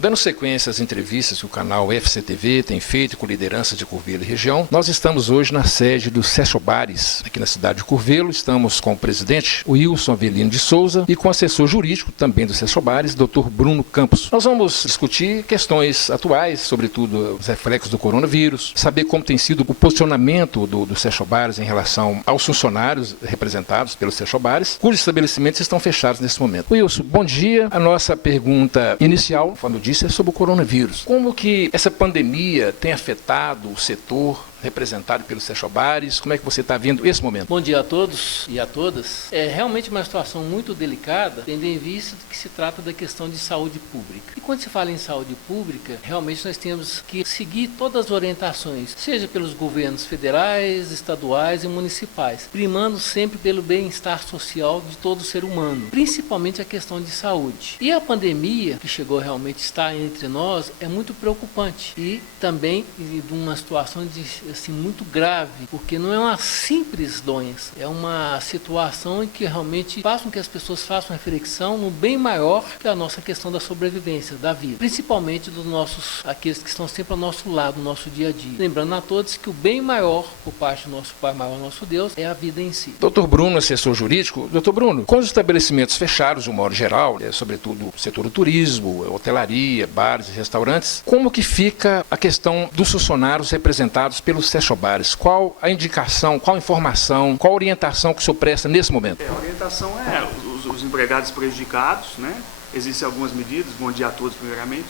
Dando sequência às entrevistas que o canal FCTV tem feito com lideranças de Curvelo e região, nós estamos hoje na sede do Seschobares, aqui na cidade de Curvelo. Estamos com o presidente Wilson Avelino de Souza e com o assessor jurídico também do Seschobares, Dr. Bruno Campos. Nós vamos discutir questões atuais, sobretudo os reflexos do coronavírus, saber como tem sido o posicionamento do Seschobares em relação aos funcionários representados pelos Seschobares, cujos estabelecimentos estão fechados nesse momento. Wilson, bom dia. A nossa pergunta inicial, quando eu disse, é sobre o coronavírus. Como que essa pandemia tem afetado o setor representado pelos Seschobares? Como é que você está vendo esse momento? Bom dia a todos e a todas. É realmente uma situação muito delicada, tendo em vista que se trata da questão de saúde pública. E quando se fala em saúde pública, realmente nós temos que seguir todas as orientações, seja pelos governos federais, estaduais e municipais, primando sempre pelo bem-estar social de todo ser humano, principalmente a questão de saúde. E a pandemia, que chegou realmente a estar entre nós, é muito preocupante e também de uma situação assim, muito grave, porque não é uma simples doença, é uma situação em que realmente faz com que as pessoas façam reflexão no bem maior que a nossa questão da sobrevivência, da vida, principalmente aqueles que estão sempre ao nosso lado, no nosso dia a dia. Lembrando a todos que o bem maior, por parte do nosso Pai maior, nosso Deus, é a vida em si. Dr. Bruno, assessor jurídico. Dr. Bruno, com os estabelecimentos fechados, de um modo geral, sobretudo o setor do turismo, hotelaria, bares e restaurantes, como que fica a questão dos funcionários representados pelos Seschobares? Qual a indicação, qual a informação, qual a orientação que o senhor presta nesse momento? A orientação é os empregados prejudicados, né? Existem algumas medidas, bom dia a todos primeiramente,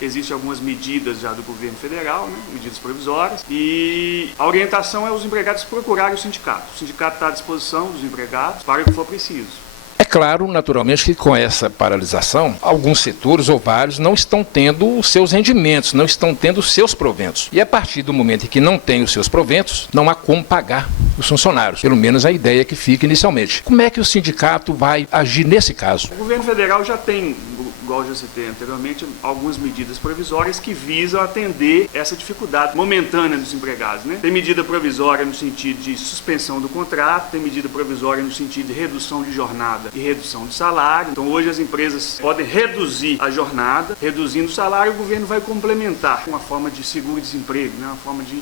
existem algumas medidas já do governo federal, né? Medidas provisórias, e a orientação é os empregados procurarem o sindicato. O sindicato está à disposição dos empregados para o que for preciso. É claro, naturalmente, que com essa paralisação, alguns setores ou vários não estão tendo os seus rendimentos, não estão tendo os seus proventos. E a partir do momento em que não tem os seus proventos, não há como pagar os funcionários, pelo menos a ideia que fica inicialmente. Como é que o sindicato vai agir nesse caso? O governo federal já tem, igual eu já citei anteriormente, algumas medidas provisórias que visam atender essa dificuldade momentânea dos empregados, né? Tem medida provisória no sentido de suspensão do contrato, tem medida provisória no sentido de redução de jornada e redução de salário. Então hoje as empresas podem reduzir a jornada, reduzindo o salário, o governo vai complementar uma forma de seguro-desemprego, né? Uma forma de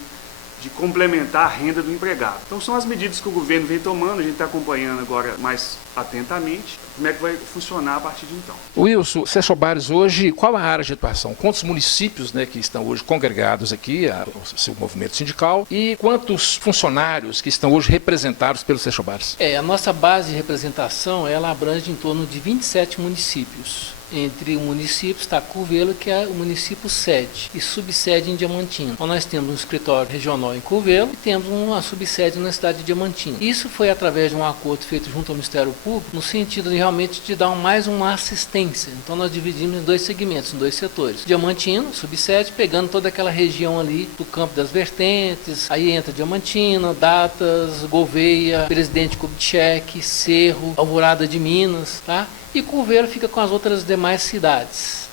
complementar a renda do empregado. Então são as medidas que o governo vem tomando, a gente está acompanhando agora mais atentamente como é que vai funcionar a partir de então. Wilson, Seschobares hoje, qual a área de atuação? Quantos municípios, né, que estão hoje congregados aqui ao seu movimento sindical e quantos funcionários que estão hoje representados pelos Seschobares? A nossa base de representação, ela abrange em torno de 27 municípios. Entre o município está Curvelo, que é o município sede e subsede em Diamantina. Então nós temos um escritório regional em Curvelo e temos uma subsede na cidade de Diamantina. Isso foi através de um acordo feito junto ao Ministério Público, no sentido de realmente de dar mais uma assistência. Então nós dividimos em dois segmentos, em dois setores. Diamantina, subsede, pegando toda aquela região ali do Campo das Vertentes, aí entra Diamantina, Datas, Gouveia, Presidente Kubitschek, Cerro, Alvorada de Minas, tá? E Curvelo fica com as outras demais cidades.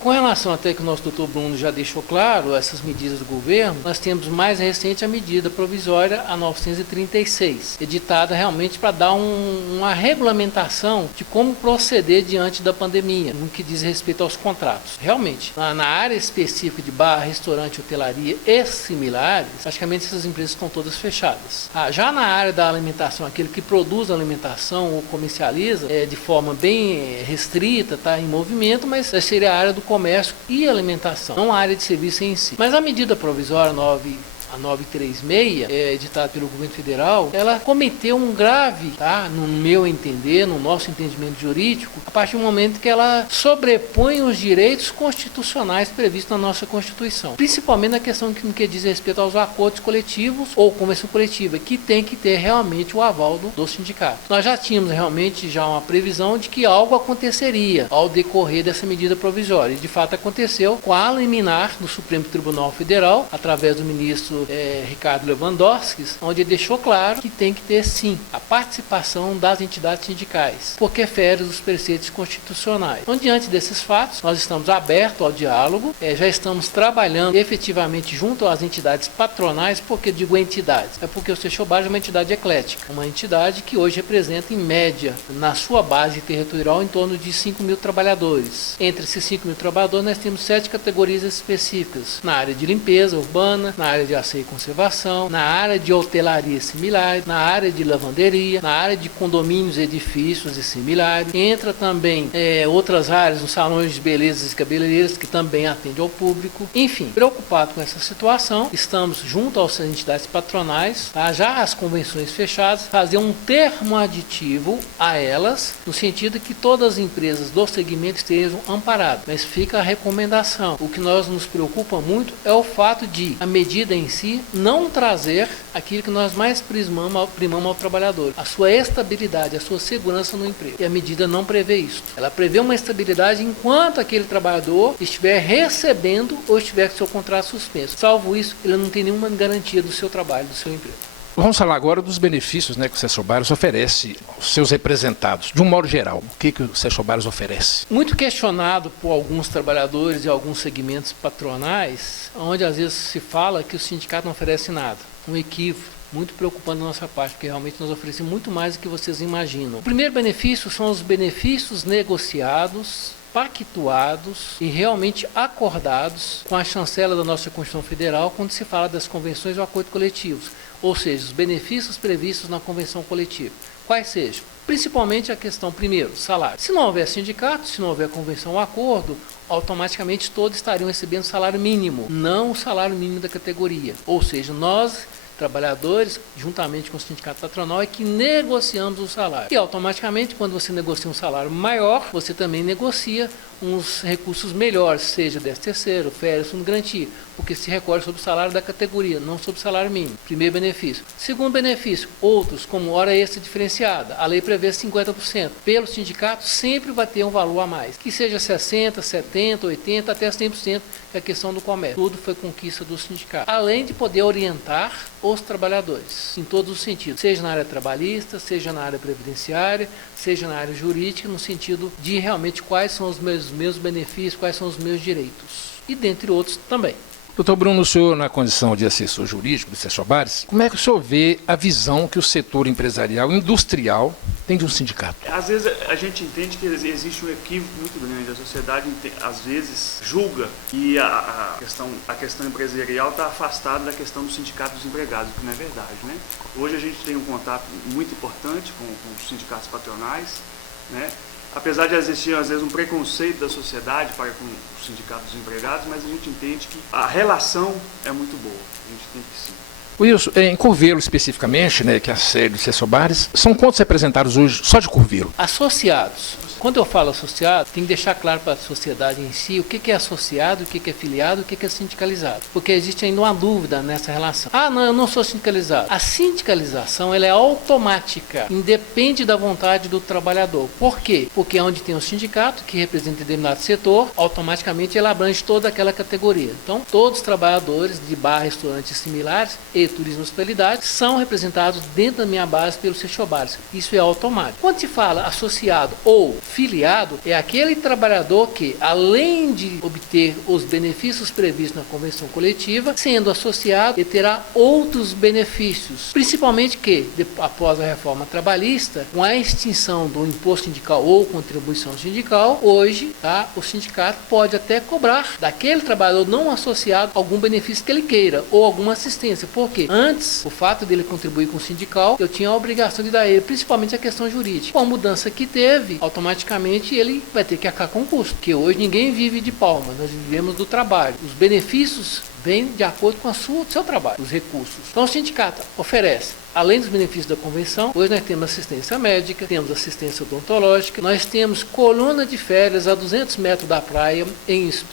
Com relação até que o nosso doutor Bruno já deixou claro, essas medidas do governo, nós temos mais recente a medida provisória, a 936, editada realmente para dar uma regulamentação de como proceder diante da pandemia, no que diz respeito aos contratos. Realmente, na área específica de bar, restaurante, hotelaria e similares, praticamente essas empresas estão todas fechadas. Já na área da alimentação, aquele que produz alimentação ou comercializa de forma bem restrita, está em movimento, mas seria a área do comércio e alimentação, não a área de serviço em si. Mas a medida provisória 936, editada pelo governo federal, ela cometeu um grave, no meu entender, no nosso entendimento jurídico, a partir do momento que ela sobrepõe os direitos constitucionais previstos na nossa Constituição. Principalmente na questão que diz respeito aos acordos coletivos ou convenção coletiva, que tem que ter realmente o aval do sindicato. Nós já tínhamos realmente uma previsão de que algo aconteceria ao decorrer dessa medida provisória. E de fato aconteceu com a liminar do Supremo Tribunal Federal, através do ministro deputado Ricardo Lewandowski, onde ele deixou claro que tem que ter, sim, a participação das entidades sindicais, porque fere os preceitos constitucionais. Então, diante desses fatos, nós estamos abertos ao diálogo, já estamos trabalhando efetivamente junto às entidades patronais. Por que digo entidades? É porque o Seixobares é uma entidade eclética, uma entidade que hoje representa, em média, na sua base territorial, em torno de 5.000 trabalhadores. Entre esses 5.000 trabalhadores, nós temos 7 categorias específicas, na área de limpeza urbana, na área de asseio e conservação, na área de hotelaria e similares, na área de lavanderia, na área de condomínios, edifícios e similares. Entra também outras áreas, os salões de beleza e cabeleireiras, que também atendem ao público. Enfim, preocupado com essa situação, estamos junto às entidades patronais, já as convenções fechadas, fazer um termo aditivo a elas, no sentido que todas as empresas do segmento estejam amparadas. Mas fica a recomendação. O que nos preocupa muito é o fato de a medida em si não trazer aquilo que nós mais primamos ao trabalhador, a sua estabilidade, a sua segurança no emprego. E a medida não prevê isso. Ela prevê uma estabilidade enquanto aquele trabalhador estiver recebendo ou estiver com seu contrato suspenso. Salvo isso, ele não tem nenhuma garantia do seu trabalho, do seu emprego. Vamos falar agora dos benefícios, que o Seixobares oferece aos seus representados. De um modo geral, o que o Seixobares oferece? Muito questionado por alguns trabalhadores e alguns segmentos patronais, onde às vezes se fala que o sindicato não oferece nada. Um equívoco muito preocupante da nossa parte, porque realmente nós oferecemos muito mais do que vocês imaginam. O primeiro benefício são os benefícios negociados, pactuados e realmente acordados com a chancela da nossa Constituição Federal quando se fala das convenções ou acordos coletivos, ou seja, os benefícios previstos na convenção coletiva. Quais sejam? Principalmente a questão, primeiro, salário. Se não houver sindicato, se não houver convenção ou acordo, automaticamente todos estariam recebendo salário mínimo, não o salário mínimo da categoria. Ou seja, nós, trabalhadores, juntamente com o sindicato patronal, é que negociamos o salário. E automaticamente, quando você negocia um salário maior, você também negocia uns recursos melhores, seja 13º, férias, fundo de garantia, porque se recorre sobre o salário da categoria, não sobre o salário mínimo. Primeiro benefício. Segundo benefício, outros, como hora extra diferenciada. A lei prevê 50%. Pelo sindicato, sempre vai ter um valor a mais, que seja 60%, 70%, 80%, até 100%, que é a questão do comércio. Tudo foi conquista do sindicato. Além de poder orientar os trabalhadores, em todos os sentidos, seja na área trabalhista, seja na área previdenciária, seja na área jurídica, no sentido de realmente quais são os meus benefícios, quais são os meus direitos. E dentre outros também. Doutor Bruno, o senhor, na condição de assessor jurídico do Seixobares, como é que o senhor vê a visão que o setor empresarial industrial tem de um sindicato? Às vezes a gente entende que existe um equívoco muito grande. A sociedade, às vezes, julga que a questão empresarial está afastada da questão do sindicato dos empregados, o que não é verdade, né? Hoje a gente tem um contato muito importante com os sindicatos patronais, né? Apesar de existir, às vezes, um preconceito da sociedade para com os sindicatos dos empregados, mas a gente entende que a relação é muito boa. A gente tem que sim. Wilson, em Curvelo especificamente, que é a sede do Seixobares, são quantos representados hoje só de Curvelo? Associados. Quando eu falo associado, tem que deixar claro para a sociedade em si o que é associado, o que é filiado, o que é sindicalizado. Porque existe ainda uma dúvida nessa relação. Ah, não, eu não sou sindicalizado. A sindicalização ela é automática, independe da vontade do trabalhador. Por quê? Porque onde tem um sindicato que representa determinado setor, automaticamente ela abrange toda aquela categoria. Então, todos os trabalhadores de bar, restaurantes similares e turismo e hospitalidade são representados dentro da minha base pelo Seixobares. Isso é automático. Quando se fala associado ou filiado, é aquele trabalhador que, além de obter os benefícios previstos na convenção coletiva, sendo associado, ele terá outros benefícios. Principalmente que, após a reforma trabalhista, com a extinção do imposto sindical ou contribuição sindical, hoje o sindicato pode até cobrar daquele trabalhador não associado algum benefício que ele queira ou alguma assistência. Porque antes, o fato dele contribuir com o sindical, eu tinha a obrigação de dar a ele, principalmente a questão jurídica. Com a mudança que teve, automaticamente ele vai ter que arcar com o custo, porque hoje ninguém vive de palmas, nós vivemos do trabalho. Os benefícios vêm de acordo com o seu trabalho, os recursos. Então o sindicato oferece, além dos benefícios da convenção, hoje nós temos assistência médica, temos assistência odontológica, nós temos coluna de férias a 200 metros da praia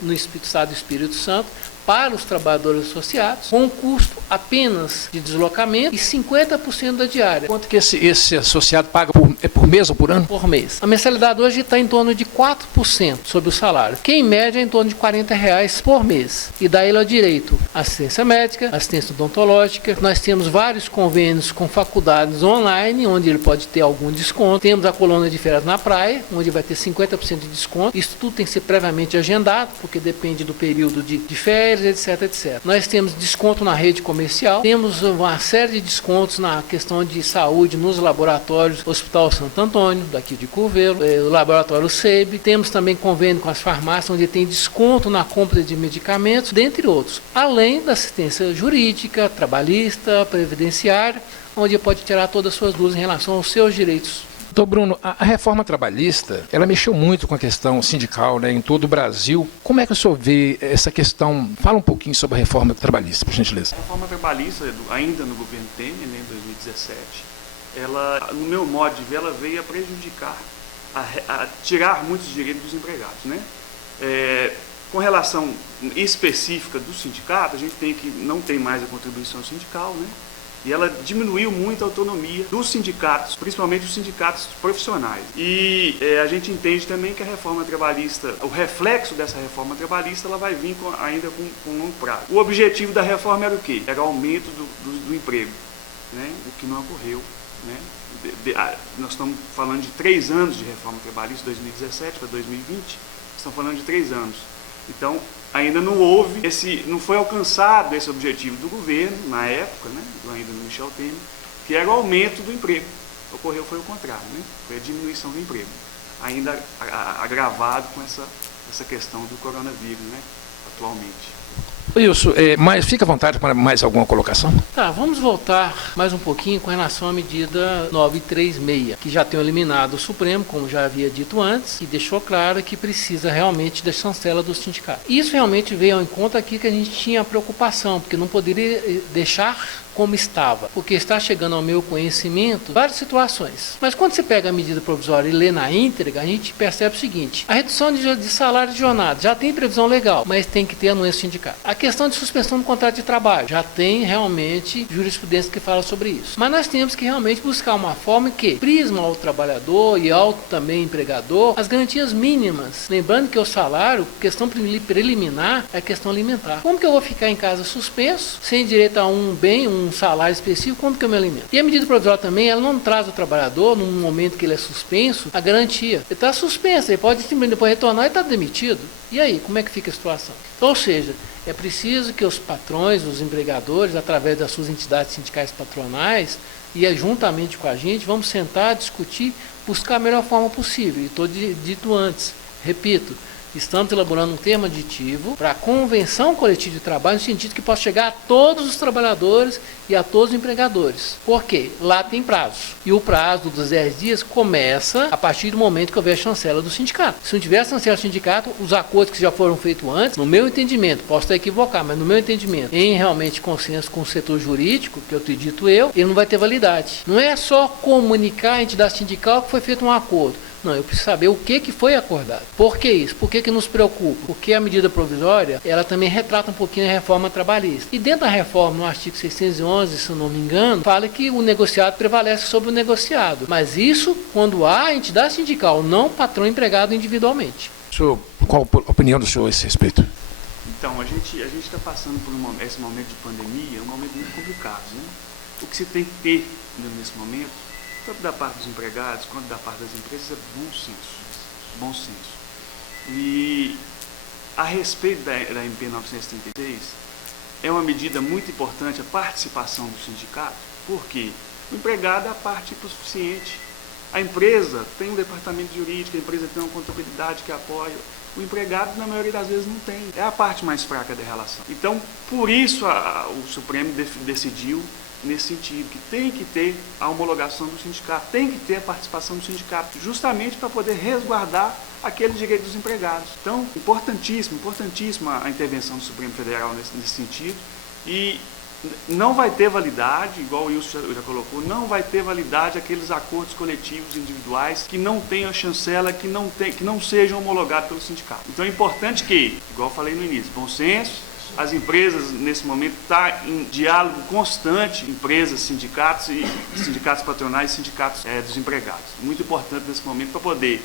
no estado do Espírito Santo, para os trabalhadores associados, com um custo apenas de deslocamento e 50% da diária. Quanto que esse associado paga por mês ou por ano? Por mês. A mensalidade hoje está em torno de 4% sobre o salário, que em média é em torno de R$40 por mês. E dá ele ao direito direito à assistência médica, assistência odontológica. Nós temos vários convênios com faculdades online, onde ele pode ter algum desconto. Temos a colônia de férias na praia, onde vai ter 50% de desconto. Isso tudo tem que ser previamente agendado, porque depende do período de férias, etc, etc. Nós temos desconto na rede comercial, temos uma série de descontos na questão de saúde nos laboratórios Hospital Santo Antônio, daqui de Curvelo, o laboratório SEB. Temos também convênio com as farmácias, onde tem desconto na compra de medicamentos, dentre outros. Além da assistência jurídica, trabalhista, previdenciária, onde pode tirar todas as suas dúvidas em relação aos seus direitos. Doutor Bruno, a reforma trabalhista, ela mexeu muito com a questão sindical, né, em todo o Brasil. Como é que o senhor vê essa questão? Fala um pouquinho sobre a reforma trabalhista, por gentileza. A reforma trabalhista, ainda no governo Temer, né, em 2017, ela, no meu modo de ver, ela veio a prejudicar, a tirar muitos direitos dos empregados, né? Com relação específica do sindicato, a gente não tem mais a contribuição sindical, né? E ela diminuiu muito a autonomia dos sindicatos, principalmente os sindicatos profissionais. E a gente entende também que a reforma trabalhista, o reflexo dessa reforma trabalhista, ela vai vir ainda com longo prazo. O objetivo da reforma era o quê? Era o aumento do emprego, né? O que não ocorreu, né? Nós estamos falando de 3 anos de reforma trabalhista, 2017 para 2020, estamos falando de 3 anos. Então, ainda não houve não foi alcançado esse objetivo do governo, na época, né, ainda no Michel Temer, que era o aumento do emprego. Ocorreu foi o contrário, né, foi a diminuição do emprego, ainda agravado com essa questão do coronavírus, né, atualmente. Wilson, mas fica à vontade para mais alguma colocação? Tá, vamos voltar mais um pouquinho com relação à medida 936, que já tem eliminado o Supremo, como já havia dito antes, e deixou claro que precisa realmente da chancela do sindicato. Isso realmente veio ao encontro aqui que a gente tinha preocupação, porque não poderia deixar como estava, porque está chegando ao meu conhecimento várias situações. Mas quando você pega a medida provisória e lê na íntegra, a gente percebe o seguinte: a redução de salário de jornada já tem previsão legal, mas tem que ter anuência sindical. A questão de suspensão do contrato de trabalho já tem realmente jurisprudência que fala sobre isso. Mas nós temos que realmente buscar uma forma que prisma ao trabalhador e ao também empregador as garantias mínimas. Lembrando que o salário, questão preliminar, é a questão alimentar. Como que eu vou ficar em casa suspenso, sem direito a um bem, um salário específico, como que eu me alimento? E a medida provisória também, ela não traz ao trabalhador, num momento que ele é suspenso, a garantia. Ele está suspenso, ele pode simplesmente depois retornar e está demitido. E aí, como é que fica a situação? Então, ou seja, é preciso que os patrões, os empregadores, através das suas entidades sindicais patronais, e juntamente com a gente, vamos sentar, discutir, buscar a melhor forma possível. E estou dito antes, repito, estamos elaborando um termo aditivo para a convenção coletiva de trabalho, no sentido que possa chegar a todos os trabalhadores e a todos os empregadores. Por quê? Lá tem prazo. E o prazo dos 10 dias começa a partir do momento que houver a chancela do sindicato. Se não tiver a chancela do sindicato, os acordos que já foram feitos antes, no meu entendimento, posso estar equivocado, mas no meu entendimento, em realmente consenso com o setor jurídico, que eu acredito ele não vai ter validade. Não é só comunicar a entidade sindical que foi feito um acordo. Não, eu preciso saber o que foi acordado. Por que isso? Por que nos preocupa? Porque a medida provisória, ela também retrata um pouquinho a reforma trabalhista. E dentro da reforma, no artigo 611, se eu não me engano, fala que o negociado prevalece sobre o negociado. Mas isso quando há entidade sindical, não patrão empregado individualmente. Senhor, qual a opinião do senhor a esse respeito? Então, a gente está passando por esse momento de pandemia, é um momento muito complicado, né? O que se tem que ter nesse momento, tanto da parte dos empregados quanto da parte das empresas, é bom senso. Bom senso. E a respeito da MP 936, é uma medida muito importante a participação do sindicato, porque o empregado é a parte hipossuficiente. A empresa tem um departamento jurídico, a empresa tem uma contabilidade que apoia. O empregado, na maioria das vezes, não tem. É a parte mais fraca da relação. Então, por isso, o Supremo decidiu nesse sentido, que tem que ter a homologação do sindicato, tem que ter a participação do sindicato, justamente para poder resguardar aquele direito dos empregados. Então, importantíssima a intervenção do Supremo Federal nesse sentido, e não vai ter validade, igual o Wilson já colocou, não vai ter validade aqueles acordos coletivos individuais que não tenham a chancela, que não sejam homologados pelo sindicato. Então é importante que, igual eu falei no início, bom senso. As empresas, nesse momento, estão em diálogo constante, empresas, sindicatos patronais e sindicatos dos empregados. Muito importante nesse momento para poder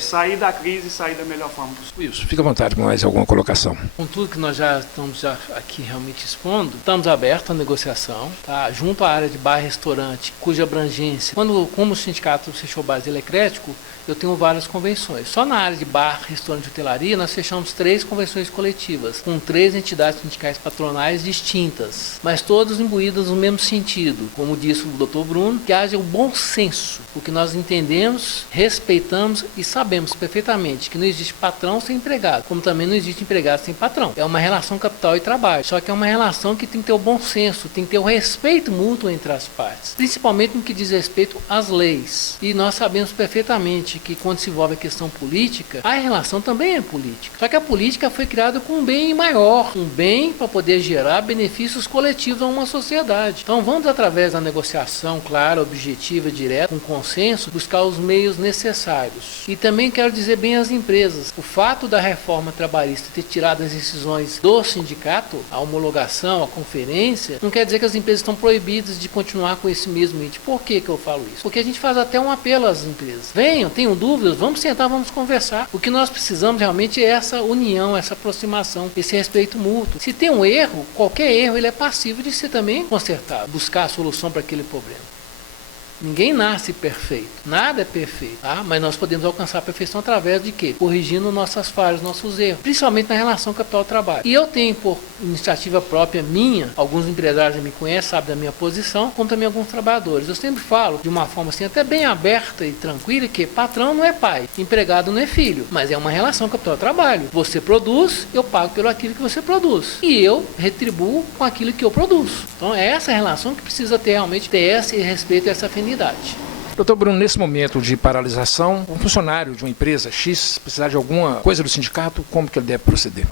sair da crise e sair da melhor forma possível. Isso, fica à vontade com mais alguma colocação. Com tudo que nós já estamos aqui realmente expondo, estamos abertos à negociação, tá? Junto à área de bar e restaurante, cuja abrangência, como o sindicato Seixobares ele é eclético, eu tenho várias convenções. Só na área de bar, restaurante e hotelaria, nós fechamos 3 convenções coletivas, com 3 entidades sindicais patronais distintas, mas todas imbuídas no mesmo sentido. Como disse o Dr. Bruno, que haja o bom senso, porque nós entendemos, respeitamos e sabemos perfeitamente que não existe patrão sem empregado, como também não existe empregado sem patrão. É uma relação capital e trabalho, só que é uma relação que tem que ter o bom senso, tem que ter o respeito mútuo entre as partes, principalmente no que diz respeito às leis. E nós sabemos perfeitamente que quando se envolve a questão política, a relação também é política. Só que a política foi criada com um bem maior, um bem para poder gerar benefícios coletivos a uma sociedade. Então vamos, através da negociação clara, objetiva, direta, com consenso, buscar os meios necessários. E também quero dizer bem às empresas, o fato da reforma trabalhista ter tirado as decisões do sindicato, a homologação, a conferência, não quer dizer que as empresas estão proibidas de continuar com esse mesmo índice. Por que eu falo isso? Porque a gente faz até um apelo às empresas. Venham, tenham dúvidas, vamos sentar, vamos conversar. O que nós precisamos realmente é essa união, essa aproximação, esse respeito mútuo. Se tem um erro, qualquer erro ele é passível de ser também consertado, buscar a solução para aquele problema. Ninguém nasce perfeito, nada é perfeito, tá? Mas nós podemos alcançar a perfeição através de quê? Corrigindo nossas falhas, nossos erros, principalmente na relação capital-trabalho. E eu tenho, por iniciativa própria minha, alguns empresários já me conhecem, sabem da minha posição, como também alguns trabalhadores. Eu sempre falo de uma forma assim, até bem aberta e tranquila, que patrão não é pai, empregado não é filho, mas é uma relação capital-trabalho. Você produz, eu pago pelo aquilo que você produz. E eu retribuo com aquilo que eu produzo. Então é essa relação que precisa ter realmente, ter esse respeito e essa afinidade. Doutor Bruno, nesse momento de paralisação, um funcionário de uma empresa X precisar de alguma coisa do sindicato, como que ele deve proceder?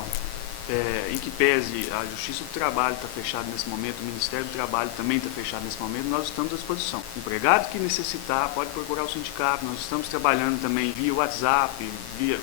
Em que pese a Justiça do Trabalho está fechada nesse momento, o Ministério do Trabalho também está fechado nesse momento, nós estamos à disposição. O empregado que necessitar pode procurar o sindicato, nós estamos trabalhando também via WhatsApp,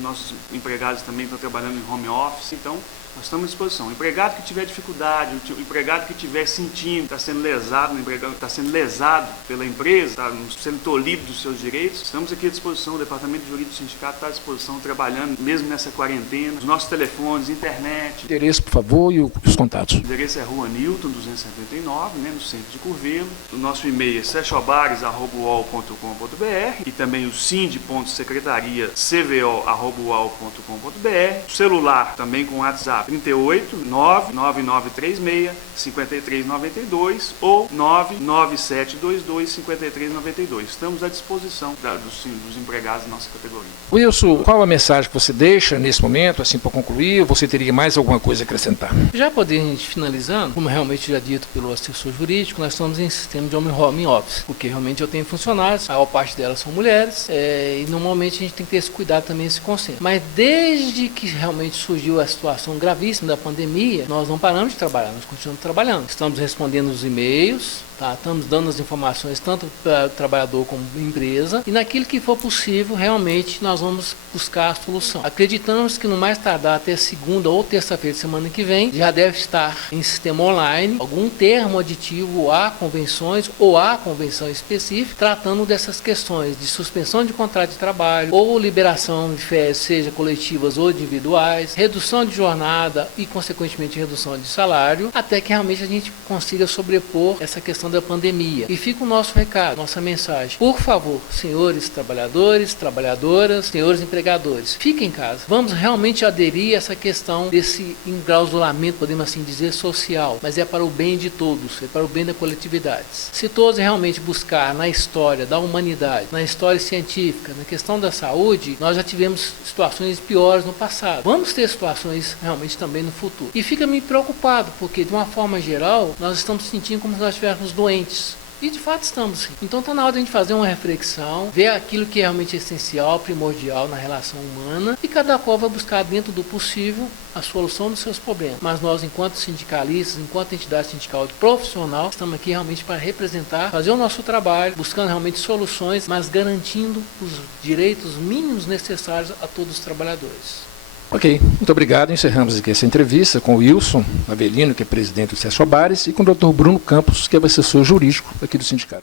nossos empregados também estão trabalhando em home office, então nós estamos à disposição. O empregado que tiver dificuldade, o empregado que estiver sentindo, está sendo lesado, está sendo lesado pela empresa, está sendo tolhido dos seus direitos, estamos aqui à disposição, o Departamento de Jurídico do Sindicato está à disposição, trabalhando mesmo nessa quarentena, os nossos telefones, internet. Endereço, por favor, e os contatos. O endereço é Rua Newton, 279, no centro de Curvelo. O nosso e-mail é seixobares@uol.com.br e também o sind.secretaria.cvo@uol.com.br. O celular também com WhatsApp 38 99936 5392 ou 99722 5392. Estamos à disposição dos empregados da nossa categoria. Wilson, qual a mensagem que você deixa nesse momento, assim, para concluir? Ou você teria mais alguma coisa a acrescentar? Já podemos finalizando, como realmente já dito pelo assessor jurídico, nós estamos em sistema de home office, porque realmente eu tenho funcionários, a maior parte delas são mulheres, e normalmente a gente tem que ter esse cuidado também, esse consenso. Mas desde que realmente surgiu a situação gravíssima da pandemia, nós não paramos de trabalhar, nós continuamos trabalhando. Estamos respondendo os e-mails, tá? Estamos dando as informações tanto para o trabalhador como para a empresa, e naquilo que for possível, realmente nós vamos buscar a solução. Acreditamos que no mais tardar até segunda ou terça-feira de semana que vem, já deve estar em sistema online algum termo aditivo a convenções ou a convenção específica, tratando dessas questões de suspensão de contrato de trabalho ou liberação de férias, seja coletivas ou individuais, redução de jornada e, consequentemente, redução de salário, até que realmente a gente consiga sobrepor essa questão da pandemia. E fica o nosso recado, nossa mensagem. Por favor, senhores trabalhadores, trabalhadoras, senhores empregadores, fiquem em casa. Vamos realmente aderir a essa questão desse enclausulamento, podemos assim dizer, social, mas é para o bem de todos, é para o bem da coletividade. Se todos realmente buscar na história da humanidade, na história científica, na questão da saúde, nós já tivemos situações piores no passado. Vamos ter situações realmente também no futuro. E fica me preocupado, porque de uma forma geral, nós estamos sentindo como se nós estivéssemos doentes. E de fato estamos sim. Então está na hora de a gente fazer uma reflexão, ver aquilo que é realmente essencial, primordial na relação humana, e cada qual vai buscar dentro do possível a solução dos seus problemas. Mas nós, enquanto sindicalistas, enquanto entidade sindical profissional, estamos aqui realmente para representar, fazer o nosso trabalho, buscando realmente soluções, mas garantindo os direitos mínimos necessários a todos os trabalhadores. Ok, muito obrigado. Encerramos aqui essa entrevista com o Wilson Avelino, que é presidente do Seixobares, e com o Dr. Bruno Campos, que é o assessor jurídico aqui do sindicato.